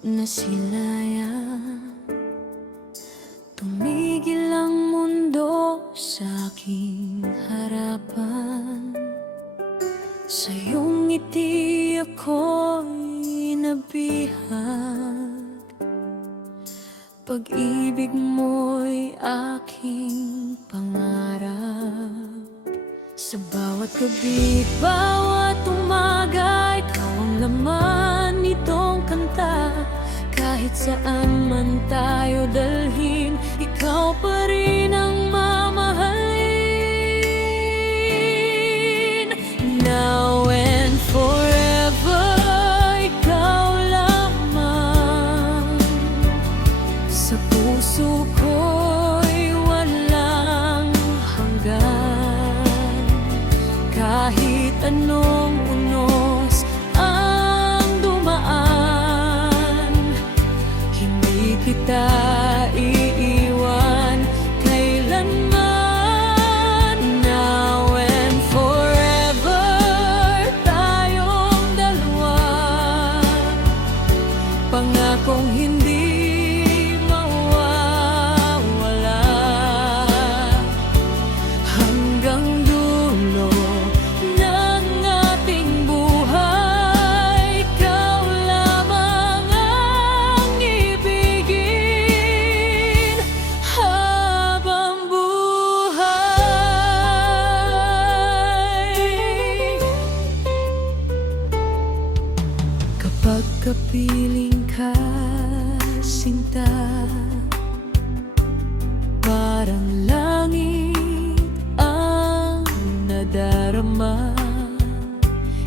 nasilayan. Tumigil ang mundo sa aking harapan. Sa iyong ngiti ako'y nabihag. Pag-ibig mo'y aking pangarap. Sa bawat gabi, bawat umaga, ikaw ang laman nitong kanta. Kahit saan man tayo dalhin, ikaw pa rin ang mamahalin. Now and forever, ikaw lamang. Sa puso ko'y walang hanggan. Kahit anong unos ang dumaan, hindi kita iiwan kailanman. Now and forever, tayong dalawa. Pangakong hindi mawawala. Hanggang dulo ng ating buhay, ikaw lamang ang ibigin habang buhay. Kapag kapiling ka, sinta, parang langit ang nadarama.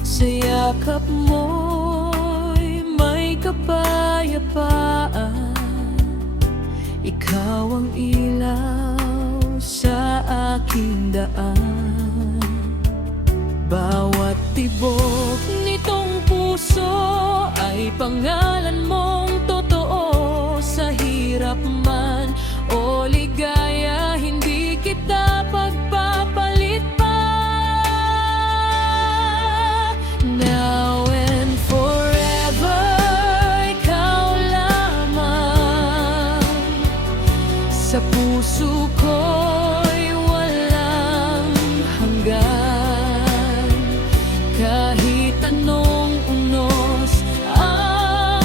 Sa yakap mo'y may kapayapaan. Ikaw ang ilaw sa aking daan. Bawat tibok nitong puso ay pangalan mong totoo. Sa hirap man o ligaya, hindi kita pagpapalit pa. Now and forever, ikaw lamang. Sa puso ko'y walang hanggan. Kahit anong unos ang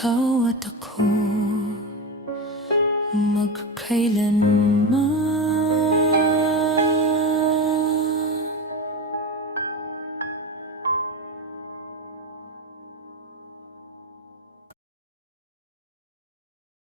ikaw at ako magkailanman.